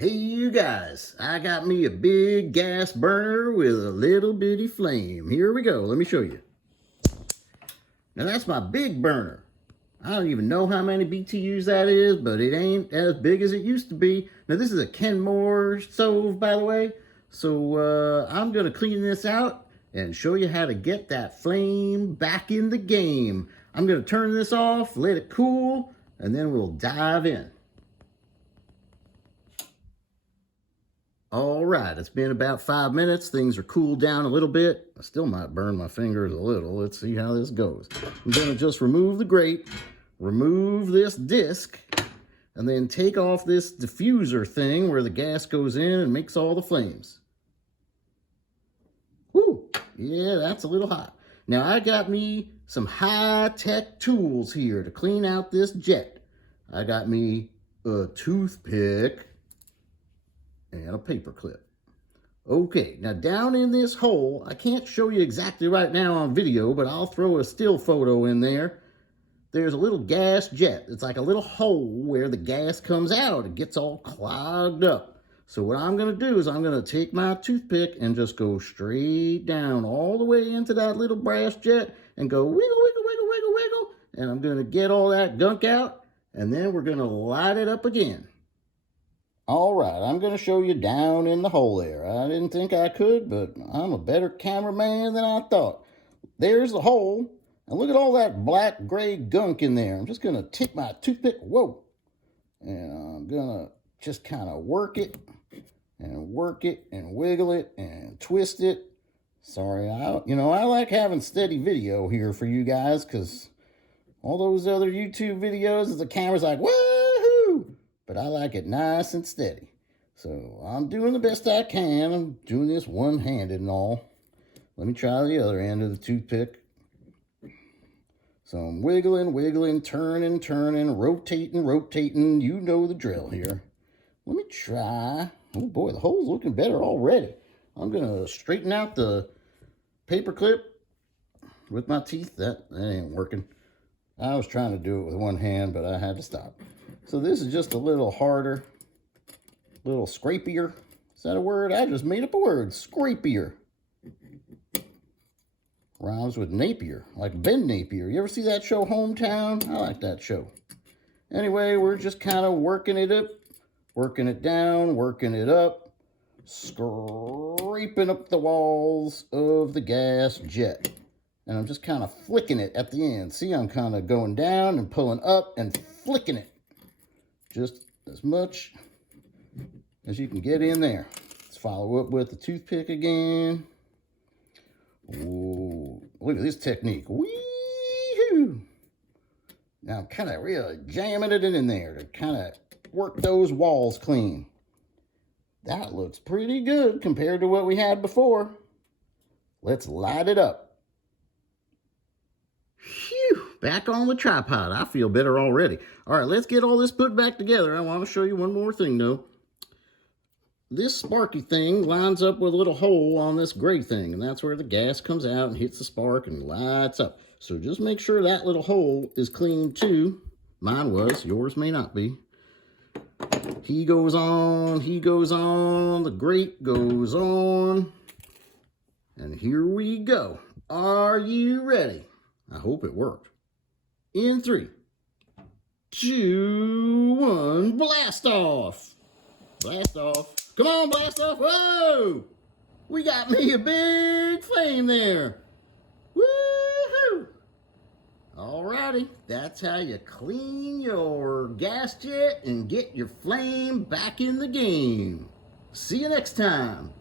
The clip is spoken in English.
Hey you guys, I got me a big gas burner with a little bitty flame. Here we go, let me show you. Now that's my big burner. I don't even know how many BTUs that is, but it ain't as big as it used to be. Now this is a Kenmore stove, by the way. So I'm gonna clean this out and show you how to get that flame back in the game. I'm gonna turn this off, let it cool, and then we'll dive in. All right, it's been about 5 minutes. Things are cooled down a little bit. I still might burn my fingers a little. Let's see how this goes. I'm gonna just remove the grate, remove this disc, and then take off this diffuser thing where the gas goes in and makes all the flames. Whew, yeah, that's a little hot. Now I got me some high-tech tools here to clean out this jet. I got me a toothpick and a paper clip. Okay, now down in this hole, I can't show you exactly right now on video, but I'll throw a still photo in there. There's a little gas jet. It's like a little hole where the gas comes out. It gets all clogged up. So what I'm gonna do is I'm gonna take my toothpick and just go straight down all the way into that little brass jet and go wiggle, wiggle, wiggle, wiggle, wiggle. And I'm gonna get all that gunk out, and then we're gonna light it up again. All right, I'm going to show you down in the hole there. I didn't think I could, but I'm a better cameraman than I thought. There's the hole, and look at all that black gray gunk in there. I'm just going to take my toothpick, whoa, and I'm going to just kind of work it and wiggle it and twist it. Sorry, I like having steady video here for you guys, because all those other YouTube videos, the camera's like, woohoo! But I like it nice and steady. So I'm doing the best I can. I'm doing this one-handed and all. Let me try the other end of the toothpick. So I'm wiggling, turning, rotating. You know the drill here. Let me try. Oh boy, the hole's looking better already. I'm gonna straighten out the paper clip with my teeth. That ain't working. I was trying to do it with one hand, but I had to stop. So this is just a little harder, a little scrapier. Is that a word? I just made up a word, scrapier. Rhymes with Napier, like Ben Napier. You ever see that show, Hometown? I like that show. Anyway, we're just kind of working it up, working it down, working it up, scraping up the walls of the gas jet. And I'm just kind of flicking it at the end. See, I'm kind of going down and pulling up and flicking it. Just as much as you can get in there. Let's follow up with the toothpick again. Ooh, look at this technique. Wee-hoo! Now I'm kind of really jamming it in there to kind of work those walls clean. That looks pretty good compared to what we had before. Let's light it up. Phew, back on the tripod. I feel better already. All right, let's get all this put back together. I want to show you one more thing, though. This sparky thing lines up with a little hole on this gray thing, and that's where the gas comes out and hits the spark and lights up. So just make sure that little hole is clean, too. Mine was. Yours may not be. He goes on. The grate goes on. And here we go. Are you ready? I hope it worked. In 3, 2, 1, blast off! Blast off. Come on, blast off. Whoa! We got me a big flame there. Woohoo! Alrighty, that's how you clean your gas jet and get your flame back in the game. See you next time.